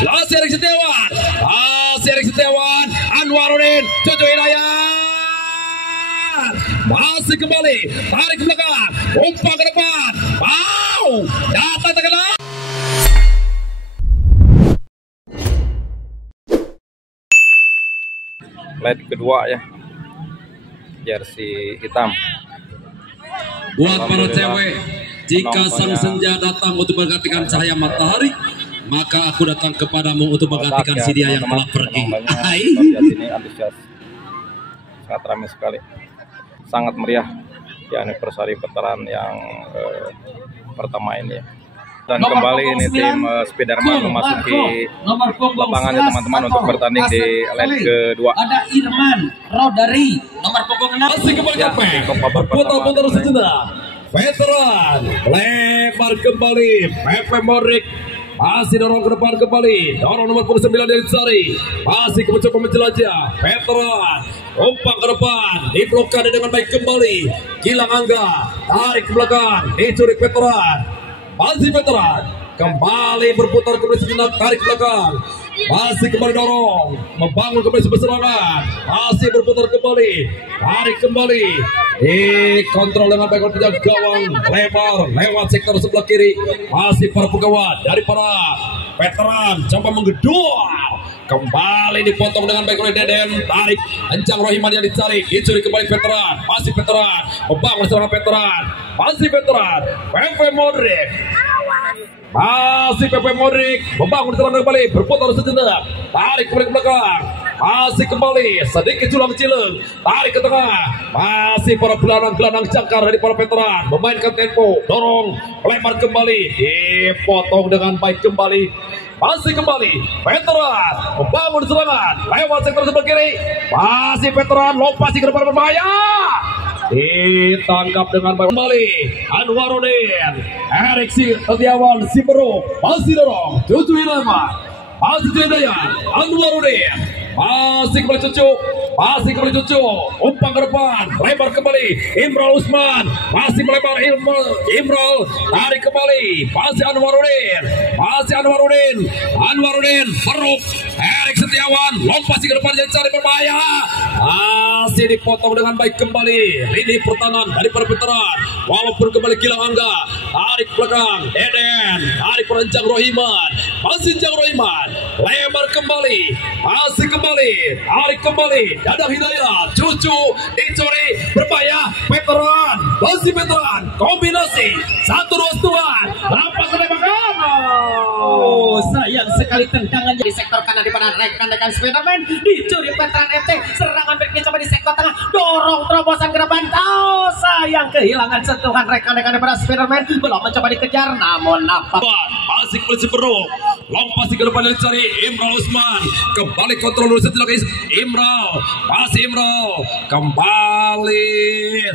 Lasi Erik Setiawan. Erik Setiawan. Anwarudin. Cucu Hidayat. Masih kembali. Tarik ke belakang. Umpan ke depan. Wow. Datang terkena. Leg kedua ya, jersey hitam. Buat para cewek, jika sang senja datang untuk menggantikan cahaya matahari, maka aku datang kepadamu untuk menggantikan si dia yang telah pergi. Ini antusias, sangat ramai sekali, sangat meriah di anniversary veteran yang pertama ini ya. Dan kembali ini tim Spiderman memasuki lapangan ya teman-teman untuk bertanding di leg kedua. Ada Irman Rodari nomor punggung 6. Masih kembali ke putar-putar sejenak. Veteran lebar kembali. Pepe Modric masih dorong ke depan kembali. Dorong nomor punggung 9 dari Sari. Masih mencoba menjelajah. Veteran umpan ke depan. Diblokade dengan baik kembali. Gilang Angga tarik ke belakang. Dicuri veteran. Masih veteran kembali berputar kembali sejenak, tarik belakang, masih kembali dorong, membangun kembali serangan, masih berputar kembali, tarik kembali, dikontrol dengan baik oleh penjaga gawang, lebar lewat sektor sebelah kiri, masih para pegawai dari para veteran coba menggedor. Kembali dipotong dengan baik oleh Deden, tarik Encang Rohiman yang dicari, dicuri kembali veteran, masih veteran, membangun serangan veteran, masih veteran, Pepe Modric, masih Pepe Modric, membangun serangan kembali, berputar sejenak, tarik kembali ke belakang, masih kembali, sedikit culang cileng, tarik ke tengah, masih para gelandang jangkar dari para veteran, memainkan tempo, dorong, lebar kembali, dipotong dengan baik kembali. Masih kembali, veteran membangun serangan lewat sektor sebelah kiri. Masih veteran lompat ke depan berbahaya. Ditangkap dengan baik kembali. Anwarudin, Erik Setiawan, Siberuk, masih dorong. Cucu Hidayat, masih Hidayat, Anwarudin, masih kembali Cucu. Masih kembali Cucu, umpan ke depan, lebar kembali, Imral Usman, masih melebar Imral, tarik kembali, masih Anwarudin, Faruk, Erik Setiawan, lompat ke depan yang cari berbahaya, masih dipotong dengan baik kembali, lini pertahanan dari para veteran, walaupun kembali Gilang Angga, tarik belakang, Deden, tarik perencang Rohiman, masih Encang Rohiman, lebar kembali, masih kembali, tarik kembali, Dadang Hidayat, Cucu, dicuri, berbahaya, veteran, masih veteran, kombinasi, 1-2 tuan, lapas tembakan. Oh, sayang sekali tendangan di sektor kanan di mana rekan-rekan Spiderman dicuri veteran FT, serangan backnya coba di sektor tengah, dorong terobosan ke depan. Oh, sayang kehilangan sentuhan rekan-rekan daripada Spiderman, belum mencoba dikejar, namun nampak masih polisi beruk, lompat ke depan dicari Imral Usman, kembali kontrol dulu setelah Imral. Masih Imral, kembali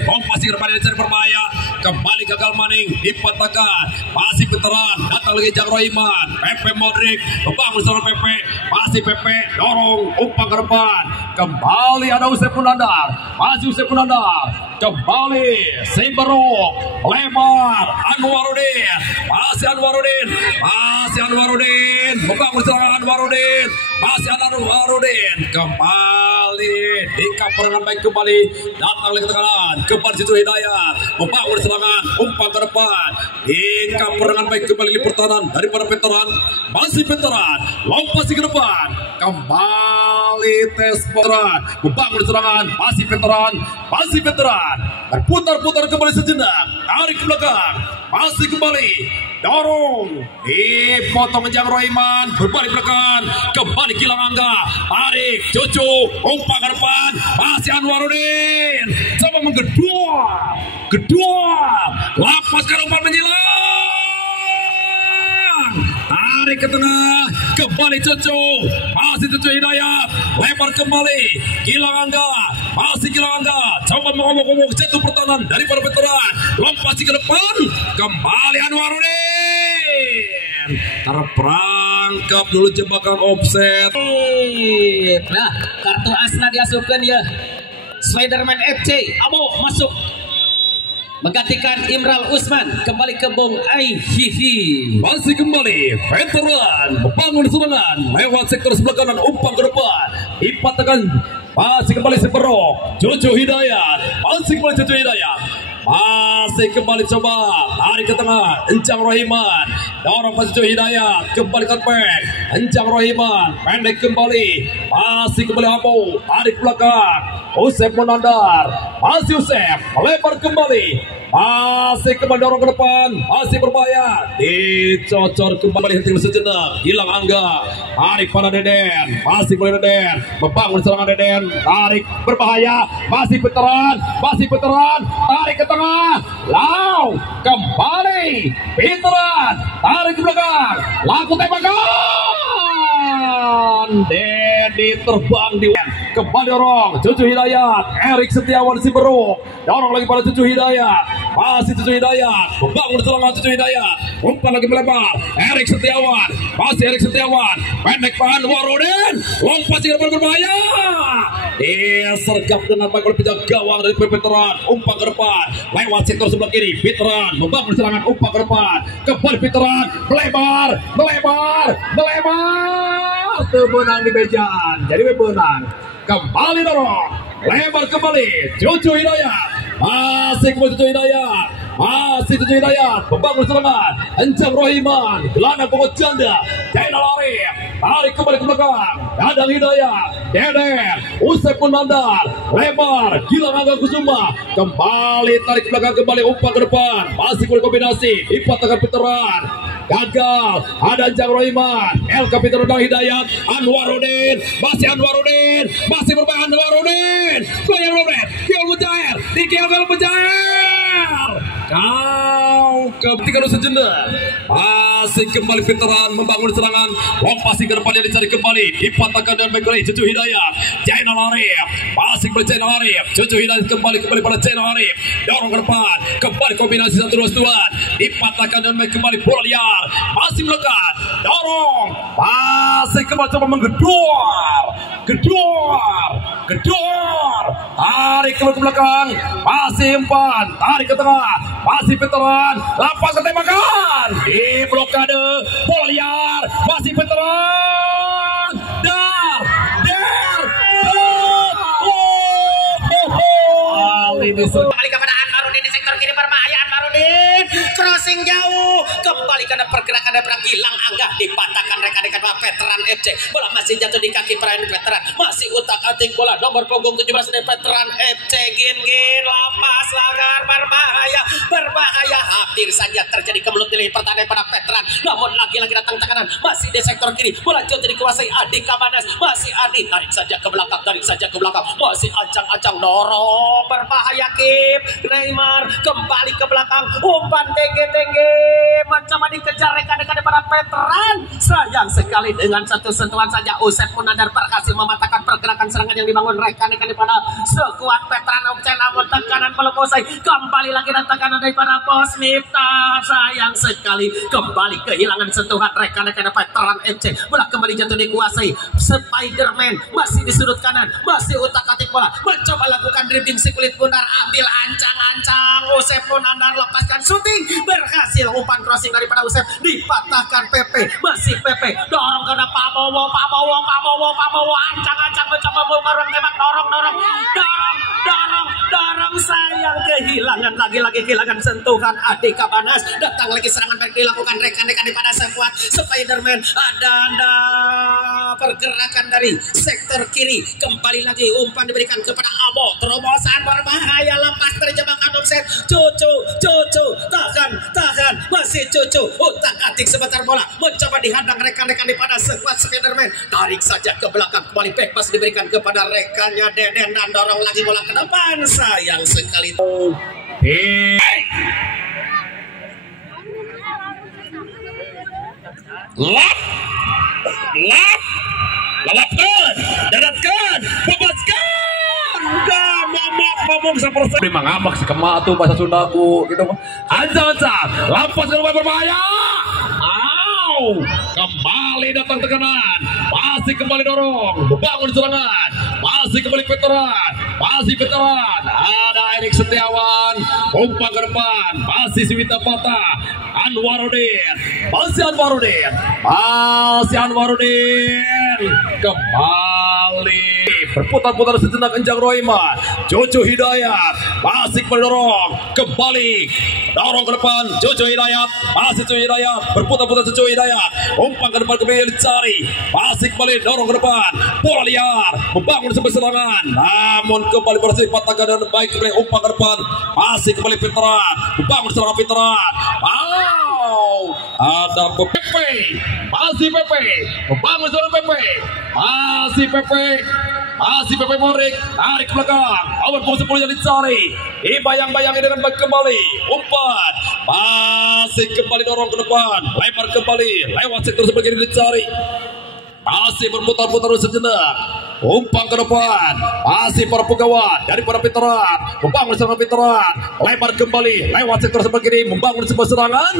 lompat ke depan dicari berbahaya, kembali gagal maning, dipatahkan, masih veteran, datang lagi Encang Rohiman, Pepe Modric, membangun serangan Pepe, masih Pepe, dorong, umpan ke depan, kembali ada Usep Munandar, masih Usep Munandar, kembali Siberuk, lebar, Anwarudin, masih Anwarudin, membangun serangan Anwarudin, masih Anwarudin, kembali dikapur dengan baik kembali, datang lagi ke kanan, kembali Cucu Hidayat, membangun serangan, umpan ke depan, dikapur dengan baik kembali di pertahanan daripada veteran, masih veteran, lompat ke depan, kembali tes veteran, membangun serangan, masih veteran, berputar-putar kembali sejenak, tarik ke belakang, masih kembali, dorong, dipotong Encang Rohiman, berbalik belakang, kembali Gilang Angga, tarik, Cucu, umpan ke depan, masih Anwarudin, coba menggedor, lepaskan umpan menyilang, tarik ke tengah, kembali Cucu, masih Cucu Hidayat, lebar kembali, Gilang Angga, masih Gilang Angga, coba mengomong-omong jatuh pertahanan dari para veteran, lompat ke depan, kembali Anwarudin, terperangkap dulu jebakan offset. Nah, kartu asna diasupkan ya, Spiderman FC, abo masuk. menggantikan Imral Usman, kembali ke Bung Aihihi. Masih kembali veteran membangun serangan lewat sektor sebelah kanan, umpan ke depan dipatahkan. Masih kembali si Berok, Cucu Hidayat, masih kembali Cucu Hidayat, masih kembali coba tarik ke tengah, Encang Rohiman dorong pas Cucu Hidayat, kembali ke back, Encang Rohiman pendek kembali, masih kembali Abu tarik belakang, Usep Monandar, masih Usep melebar kembali, masih kembali dorong ke depan, masih berbahaya, dicocor kembali henti sejenak, hilang Angga, tarik pada Deden, masih kembali Deden, membangun serangan Deden, tarik berbahaya, masih veteran, tarik ke tengah, Lau kembali, veteran, tarik ke belakang, laku tembakan, Dedi terbang di kembali dorong, Cucu Hidayat, Erik Setiawan si Beruk, dorong lagi pada Cucu Hidayat, masih Cucu Hidayat, membangun serangan Cucu Hidayat, umpan lagi melebar, Erik Setiawan, masih Erik Setiawan, pendek Pak Anwarudin, lompat ke depan berbahaya, dia sergap dengan baik oleh penjaga gawang dari veteran, umpan ke depan, lewat sektor sebelah kiri, veteran, membangun serangan, umpan ke depan, kembali veteran, melebar, terbenang di Bejan, jadi benang, kembali dorong, lebar kembali, Cucu Hidayat, masih kembali Cucu Hidayat, masih Cucu Hidayat, membangun serangan, Encang Rohiman, gelandang pokok janda, Zainal Arif, tarik kembali ke belakang, Dadang Hidayat, Deden, Usep Monandar, lebar, Gilang Angga Kusuma, kembali tarik ke belakang, kembali umpan ke depan, masih kembali kombinasi, dipatahkan veteran, gagal, ada Encang Rohiman, El Kapiter Dadang Hidayat, Anwarudin, masih berbahaya Anwarudin, Goyang Robert, Kiol Mujair, Kiol Mujair, kau ketika sejenak, masih kembali veteran membangun serangan, lompasi ke depannya dicari kembali, dipatahkan dan baik oleh Cucu Hidayat, Zainal Arif, masih kembali Zainal Arif, Cucu Hidayat kembali pada Zainal Arif, dorong ke depan, kembali kombinasi 1-2-2, dipatahkan dan baik kembali bola liar, masih melekat, dorong, masih kembali coba gedor, tarik ke belakang, masih umpan, tarik ke tengah, masih veteran, lapas ke tembakan, di blokade, bola liar, masih veteran, Kembali kepada Anwarudin di sektor kiri berbahaya, Anwarudin crossing jauh, kembali karena pergerakan dari Gilang Angga, dipatahkan rekan-rekan veteran FC, bola masih jatuh di kaki peraih veteran, masih utak-atik bola nomor punggung 17 dari veteran FC, Gin lapas langgar berbahaya, hampir saja terjadi kemelut di pertahanan pada veteran, namun lagi-lagi datang tekanan, masih di sektor kiri, bola jauh dikuasai Adi Kabanas, masih Adi tarik saja ke belakang, masih ancang-ancang dorong, berbahaya Kip, Neymar kembali ke belakang, umpan tinggi, mencoba dikejar rekan-rekan pada veteran, sayang sekali dengan satu sentuhan saja Usep Monandar berhasil mematahkan pergerakan serangan yang dibangun rekan-rekan pada sekuat veteran FC, namun tekanan belum usai, kembali lagi tekanan daripada Bos Miftah, sayang sekali kembali kehilangan sentuhan rekan-rekan veteran FC, bola kembali jatuh dikuasai Spiderman, masih di sudut kanan, masih utak-atik bola, mencoba lakukan dribbling si kulit bundar, ambil ancang-ancang, Usep Monandar lepaskan shooting, berhasil umpan crossing daripada Usep, dipatahkan PP, masih PP, dorong ke depan Pamowo, ancang-ancang mencoba mengarang tembak, dorong, sayang kehilangan lagi-lagi kehilangan sentuhan Adi Kabanas, datang lagi serangan baik dilakukan rekan-rekan daripada sekuat Spiderman, ada pergerakan dari sektor kiri, kembali lagi umpan diberikan kepada Abo, terobosan berbahaya, lepas terjebak offset, Cucu, tahan, masih Cucu, utak-atik sebentar bola, mencoba dihadang rekan-rekan daripada sekuat Spiderman, tarik saja ke belakang, kembali back pass diberikan kepada rekannya Deden dan dorong lagi bola ke depan, sayang sekali. Lalapkan, daratkan, bebaskan, ngomong seperti memang ngamak si kemak tuh bahasa Sundaku gitu. Ancang, lampas ke luar berbahaya. Kembali datang tekanan, masih kembali dorong, membangun serangan, masih kembali veteran, masih veteran, ada Erik Setiawan, umpan ke depan, masih Siwita Patah, Anwarudin, masih Anwarudin, kembali berputar-putar sejenak Enjang Rohima, Jojo Hidayat, masih mendorong, kembali, dorong ke depan, Jojo Hidayat, masih Jojo Hidayat, berputar-putar Jojo Hidayat, umpan ke depan kembali dicari, masih kembali dorong ke depan, bola liar, membangun sebuah serangan, namun kembali bersih patahkan dengan baik kembali umpan ke depan, masih kembali veteran, membangun serangan veteran, ada Pepe, masih Pepe, membangun serangan Pepe, masih Pepe Morik, tarik ke belakang, awal pos 10 yang dicari, bayang-bayangi dengan baik kembali, umpan, masih kembali dorong ke depan, lebar kembali, lewat sektor sebelah kiri dicari, masih berputar-putar sejenak, umpan ke depan, masih para pegawai dari para veteran, membangun serangan veteran, lebar kembali, lewat sektor sebelah kiri, membangun sebuah serangan,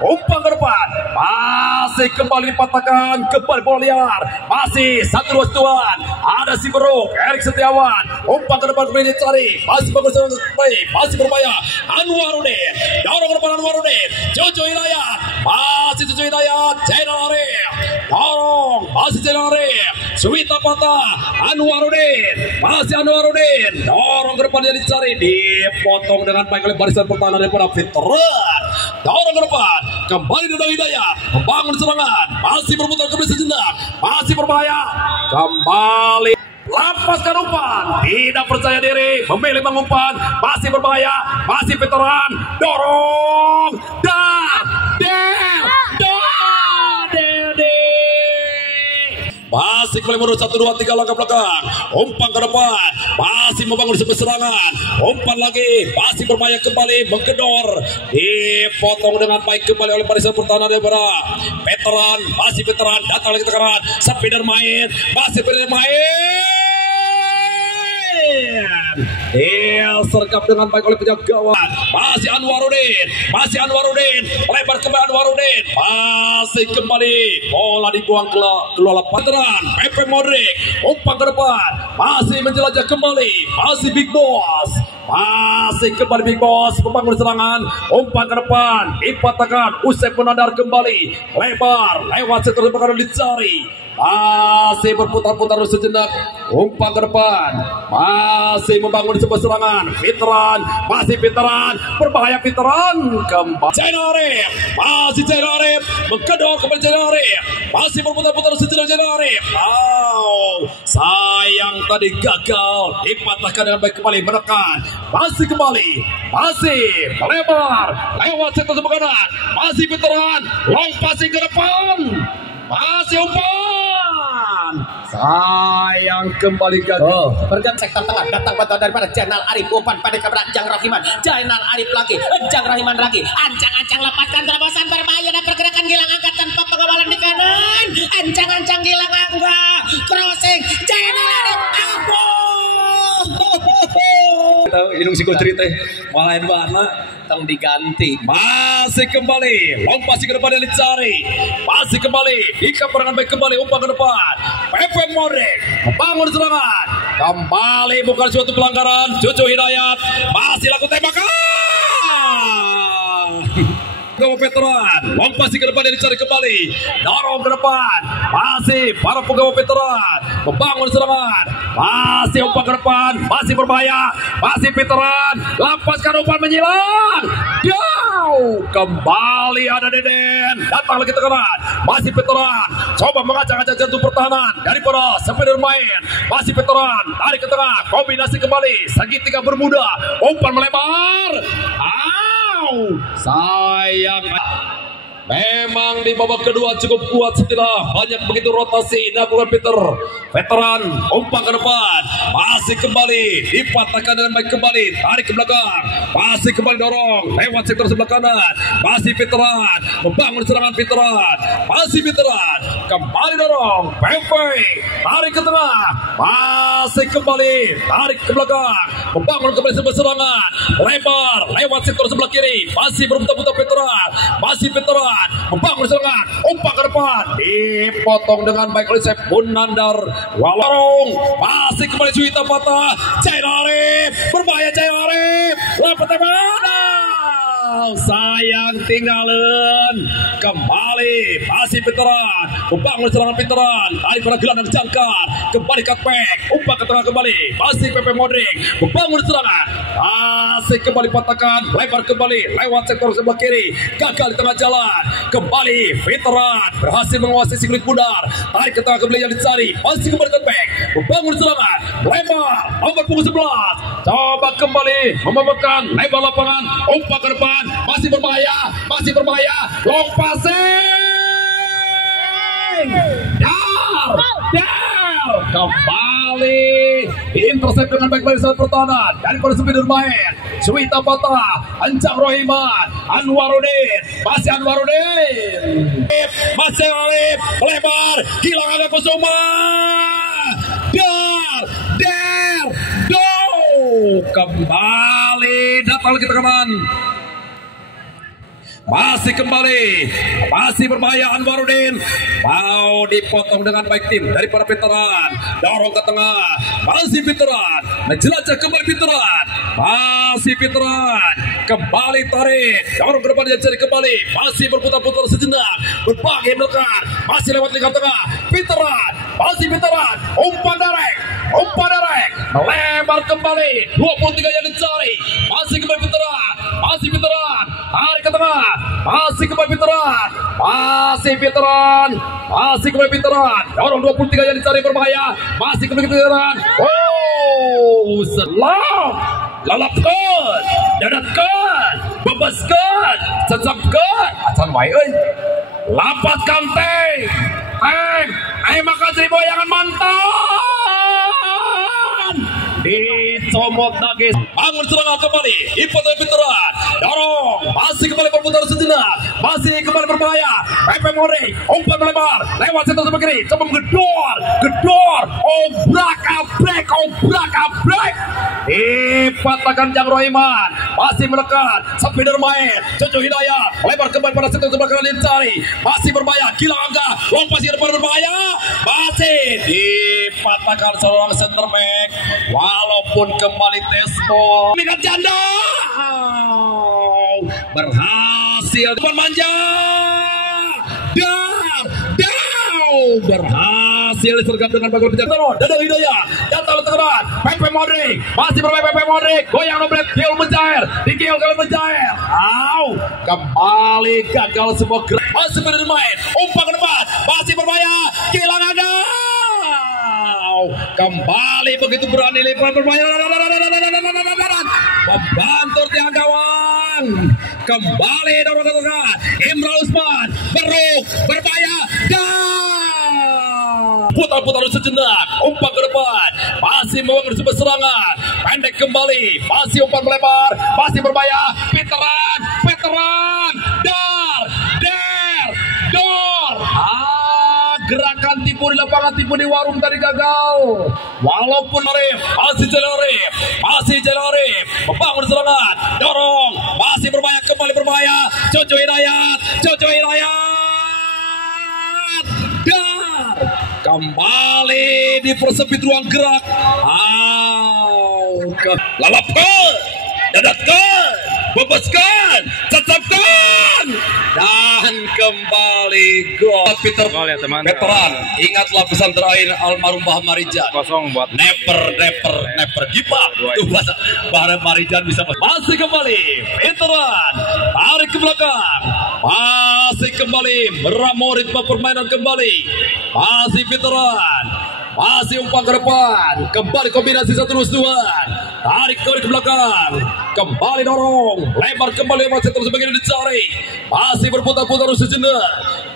umpan ke depan, masih kembali dipatahkan, kembali bola liar, masih 1-2 tuan, ada si Beruk, Erik Setiawan, umpan ke depan kembali dicari, masih bagus kembali, masih berbahaya, Anwarudin, dorong ke depan Anwarudin, Jojo Hidayat, masih Jojo Hidayat, Zainal Arif, dorong, masih Zainal Arif, Suwita Patah, Anwarudin, masih Anwarudin, dorong ke depan yang dicari, dipotong dengan baik oleh barisan pertahanan daripada veteran, dorong ke depan, kembali Dodo Hidayat, membangun serangan, masih berputar kembali sejenak, masih berbahaya, kembali, lepaskan umpan, tidak percaya diri, memilih mengumpan, masih berbahaya, masih veteran, dorong, masih kembali mundur 1, 2, 3 langkah belakang, umpan ke depan, masih membangun sebuah serangan, umpan lagi, masih berbahaya kembali, menggedor, dipotong dengan baik kembali oleh barisan pertahanan daripada veteran, masih veteran, datang lagi tekanan, Spider main, masih Spider main, sergap dengan baik oleh penjaga gawang, masih Anwarudin, lebar kembali Anwarudin, masih kembali, bola dibuang keluar veteran, Pepe Modric, umpan ke depan, masih menjelajah kembali, masih Big Boss, masih kembali Big Boss, membangun serangan, umpan ke depan, dipatahkan, usai menandar kembali, lebar, lewat sektor belakang dicari, masih berputar-putar sejenak, umpan ke depan, masih membangun sebuah serangan, veteran, masih veteran, berbahaya veteran, kembali Zainal Arif, masih Zainal Arif, menggedor kembali Zainal Arif, masih berputar-putar sejenak Zainal Arif, sayang tadi gagal, dipatahkan dengan baik kembali, menekan, masih kembali, masih melebar, lewat sektor sebelah kanan, masih veteran, long passing ke depan, masih umpan, sayang kembali gagal. Bergam sektor tengah, datang bantuan daripada Zainal Arif, umpan pada kepada Anjang Rahiman, Zainal Arif lagi, Anjang Rahiman lagi, Ancang lepaskan terobosan berbahaya dan pergerakan Gilang angkat tanpa pengawalan di kanan, Ancang Gilang angga, crossing, Zainal Arif, hidung si Kutri teh malain warna tong diganti, masih kembali, long passing ke depan yang dicari, masih kembali, dikabarkan baik kembali, umpan ke depan, Pepe Modric, membangun serangan, kembali bukan suatu pelanggaran, Jojo Hidayat, masih laku tembakan, pegawai veteran, long passing ke depan yang dicari kembali, dorong ke depan, masih para pegawai veteran, membangun serangan, masih umpan ke depan, masih berbahaya, masih veteran, lepaskan umpan menyilang, kembali ada Deden, datang lagi tekanan, masih veteran, coba mengacak-acak jantung pertahanan daripada Spider main, masih veteran, tarik ke tengah, kombinasi kembali, segitiga bermuda, umpan melebar, sayang. Memang di babak kedua cukup kuat setelah banyak begitu rotasi dilakukan Peter. Veteran, umpan ke depan, masih kembali, dipatahkan dengan baik kembali, tarik ke belakang, masih kembali dorong, lewat sektor sebelah kanan, masih veteran, membangun serangan veteran, masih veteran, kembali dorong, Pepe, tarik ke tengah, masih kembali, tarik ke belakang, membangun kembali sebuah serangan, lebar, lewat sektor sebelah kiri, masih berputar-putar veteran, masih veteran, depan, membangun serangan, umpan ke depan, dipotong dengan baik oleh Sepun Nandar. Walarong masih kembali Juwita patah. Jaya Arif berbahaya, Jaya Arif lampat mana? Sayang tinggalan kembali masih Veteran membangun serangan Veteran dari pada gelandang jangkar kembali cutback umpan ke tengah kembali masih PP Modric membangun serangan masih kembali patahkan lebar kembali lewat sektor sebelah kiri gagal di tengah jalan kembali Veteran berhasil menguasai si kulit pudar tarik ke tengah kembali yang dicari masih kembali cutback membangun serangan lebar nomor punggung 11 coba kembali membawakan lebar lapangan umpan ke depan masih berbahaya long passing dar kembali intercept dengan baik dari saat pertahanan dari pada sempit bermain Juwita patah Ancang Rohiman Anwarudin masih Alif lebar Gilang Aga Kusuma kembali datang lagi tekanan masih berbahaya Anwarudin mau dipotong dengan baik tim daripada Veteran dorong ke tengah masih Veteran menjelajah kembali Veteran masih Veteran kembali tarik dorong ke depan dia cari kembali masih berputar-putar sejenak berbagai melekat masih lewat lingkar tengah Veteran masih Veteran umpan direct melebar kembali 23 yang dicari masih kembali Veteran tarik ke tengah masih kembali Veteran dorong 23 yang dicari berbahaya masih kembali Veteran selam lalapkan dadatkan bebaskan cecapkan acan wae euy lapat kanteng makan seribu bayangan mantan dicomot nagis bangun serangan kembali Ipotong Veteran dorong masih kembali berputar sejenak masih kembali berbahaya PP Modric umpan melebar lewat sektor sebelah kiri coba gedor obrak abrik dipatahkan Jang Rohiman masih melekat Spiderman Cucu Hidayat lebar kembali pada sektor sebelah kanan dicari masih berbahaya Gilang Angga lompat ke depan berbahaya masih dipatahkan seorang center back walaupun kembali Tespo Mika Janda berhasil depan manja berhasil disergap dengan bagul penjara Dadang Hidayat datang tekanan PP Modric masih bermain PP Modric goyang nobret kill mencair dikill kali mencair kembali gagal semua gerak masih bermain umpan ke depan masih berbahaya Gilang Aga kembali begitu berani lebar berbahaya membantu tiang gawang kembali dorong ke tengah Imran Usman beruk berbahaya putar-putar sejenak umpan ke depan masih membangun sebuah serangan pendek kembali masih umpan melebar masih berbahaya Veteran gerakan tipu di lapangan tipu di warung tadi gagal walaupun Arif masih Jaya Arif membangun serangan dorong masih berbahaya kembali berbahaya Cucu Hidayat kembali dipersempit ruang gerak lalapkan dadatkan bebaskan cacapkan dan kembali gol Peter Veteran ingatlah pesan terakhir almarhum Bah Marijan never give up tuh bahasa Marijan bisa masih kembali Veteran tarik ke belakang masih kembali meramu ritme permainan kembali masih Veteran masih umpan ke depan kembali kombinasi satu dua tarik ke belakang kembali dorong lebar kembali masih terus begini dicari masih berputar-putar sejenak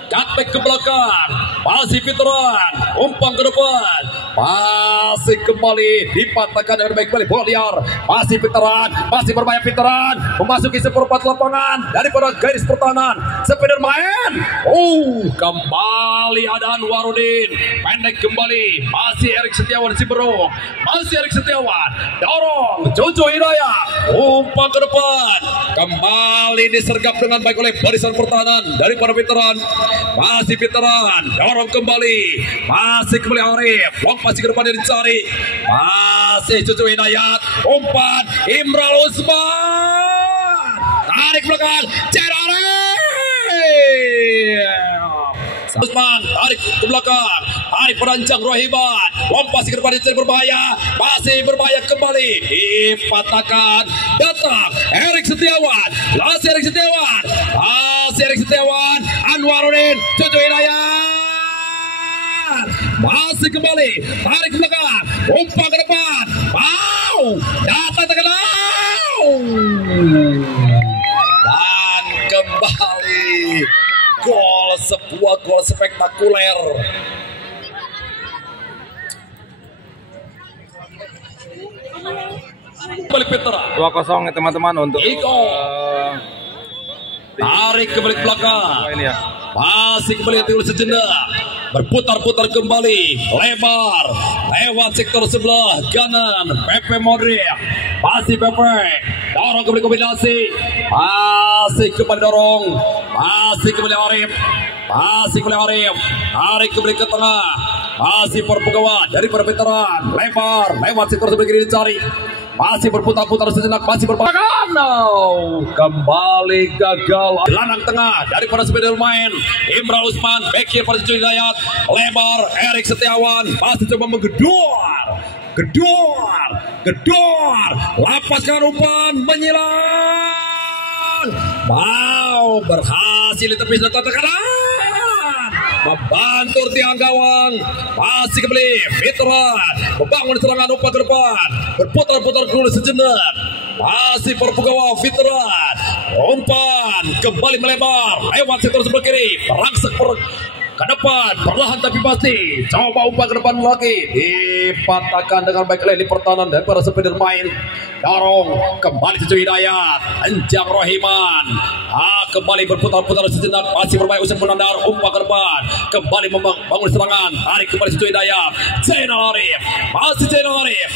cutback ke belakang masih Veteran umpan ke depan masih kembali dipatahkan dengan baik kembali bola liar, masih veteran, masih berbahaya veteran memasuki seperempat lapangan daripada garis pertahanan. Spiderman, kembali ada Anwarudin, pendek kembali, masih Erik Setiawan Ciberung, masih Erik Setiawan dorong Jojo Hidayat, umpan ke depan, kembali disergap dengan baik oleh barisan pertahanan daripada veteran, masih veteran dorong kembali, masih kembali Arif, masih ke depan dicari, masih Jojo Hidayat, umpan Imral Usman, tarik belakang Cerare, Usman tarik ke belakang, tarik perancang Rohiman, lompat ke depan dicari berbahaya, masih berbahaya kembali, dipatahkan, datang Erik Setiawan, masih Erik Setiawan, masih Erik Setiawan, Anwarudin, Jojo Hidayat, masih kembali, tarik ke belakang, umpan ke depan, datang terkenal, dan kembali gol, sebuah gol spektakuler. Balik Petra 2-0 ya teman-teman untuk tarik kembali ke belakang. ini ya. Masih kembali dulu sejenak, berputar-putar kembali, lebar lewat sektor sebelah kanan. Pepe Modric, masih Pepe dorong kembali kombinasi, masih kembali dorong, masih kembali Arif, masih kembali Arif, tarik kembali ke tengah, masih perpegawai dari para veteran, lebar lewat sektor sebelah kiri dicari, masih berputar-putar sejenak, masih berpakan. Kembali gagal. Gelandang tengah daripada sepeda main Imral Usman, back kiri pada Jojo Hidayat, lebar Erik Setiawan, masih coba gedor, lapaskan umpan, menyilang, berhasil ditepis dan tata kanan, membantur tiang gawang, masih kembali veteran membangun serangan umpan ke depan, berputar-putar dulu sejenak, masih perpegawai veteran, umpan kembali melebar lewat sektor sebelah kiri, merangsek ke depan, perlahan tapi pasti, coba umpan ke depan lagi, dipatahkan dengan baik oleh pertahanan dan para Spiderman, dorong kembali Jojo Hidayat, Enjang Rohiman, kembali berputar-putar sejenak, masih berbahaya Usain Munandar, umpan ke depan, kembali membangun serangan, tarik kembali Jojo Hidayat, Zainal Arif, masih Zainal Arif,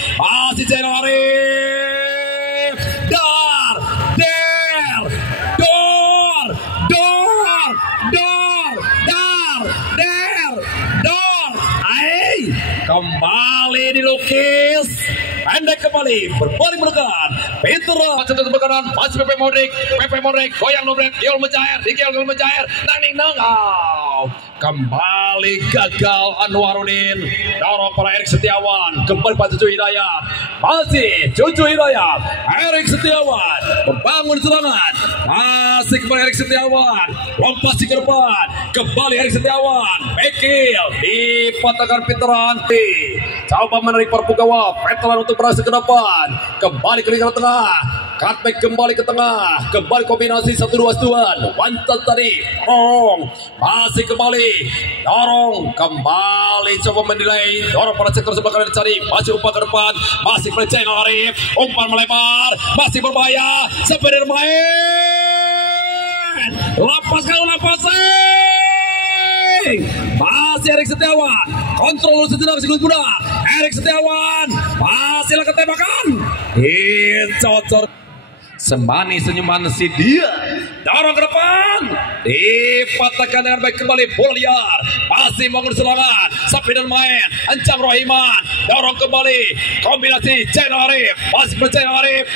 kembali dilukis, pendek kembali, berbalik menekan, Petra, macam sebelah kanan, masih Pepe Modric, goyang Nobret, Giol mencair, Naning, kembali gagal Anwarudin, dorong para Erik Setiawan, kembali pada Jojo Hidayat, masih Jojo Hidayat, Erik Setiawan, membangun serangan, masih kembali Erik Setiawan, lompat ke depan, kembali Erik Setiawan, Bekil, dipatahkan veteran, coba menarik perpegawai, veteran untuk berhasil ke depan, kembali ke lingkaran tengah, cutback kembali ke tengah, kembali kombinasi 1-2-1, wantas tadi, masih kembali, dorong, kembali coba menilai, dorong pada sektor sebelah kanan dicari, masih umpan ke depan, masih pelecehan Arif, umpan melebar, masih berbahaya, Spiderman, lepaskan, masih Erik Setiawan, kontrol sejenak sekunde muda, Erik Setiawan, masih lakukan tembakan, cocor, semanis senyuman si dia, dorong ke depan, dipatahkan dengan baik kembali bola liar, masih bangun serangan, Spiderman, Enjang Rohiman, dorong kembali, kombinasi Zainal Arif, masih percaya Arif,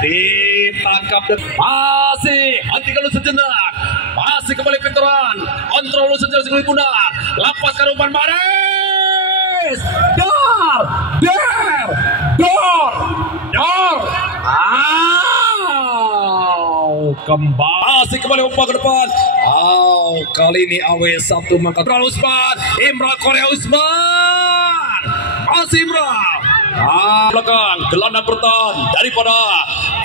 ditangkap dan masih hentikan dulu sejenak, masih kembali veteran, kontrol dulu sejenak sekunde muda, lepaskan umpan baris, kembali kembali umpan ke depan, kali ini AW1 mangkat Imral Korea Usman, masih Imral, belakang gelandang bertahan daripada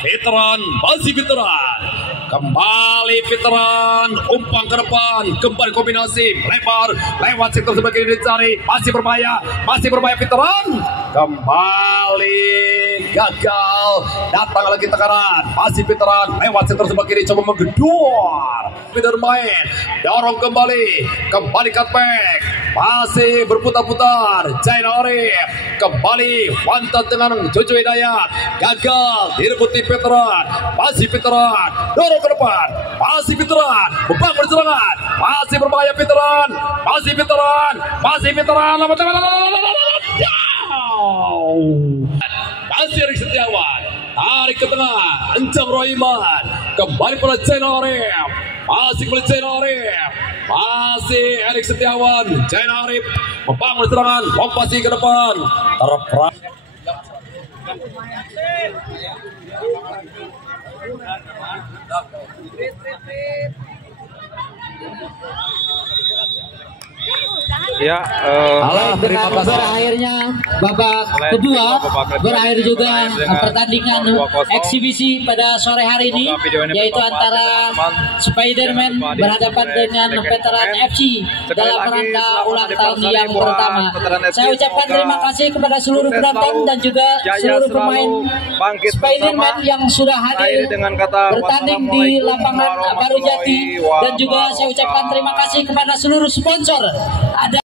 veteran, masih veteran, Kembali veteran, umpan ke depan, kembali kombinasi lebar, lewat sektor sebagai dicari, masih berbahaya veteran. Kembali gagal, datang lagi tekanan, masih veteran, lewat sektor sebagai coba menggedor. Veteran main, dorong kembali cutback, masih berputar-putar. Zainal Arif kembali wantat dengan Jojo Hidayat, gagal direbuti veteran, masih veteran, dorong ke depan, masih veteran, membangun serangan, masih berbahaya veteran, masih veteran, masih Erik Setiawan, tarik ke tengah, Encam Rohiman, kembali pada Zainal Arif, masih kembali Zainal Arif, masih Erik Setiawan, Zainal Arif membangun serangan, lompati ke depan, terperang. Ya, terima kasih. Berakhirnya babak kedua, berakhir juga pertandingan eksibisi pada sore hari ini, yaitu antara Spiderman berhadapan dengan Veteran FC dalam rangka ulang tahun yang pertama. Saya ucapkan terima kasih kepada seluruh penonton dan juga seluruh pemain Spiderman yang sudah hadir bertanding di lapangan Baru Jati, dan juga saya ucapkan terima kasih kepada seluruh sponsor. Ada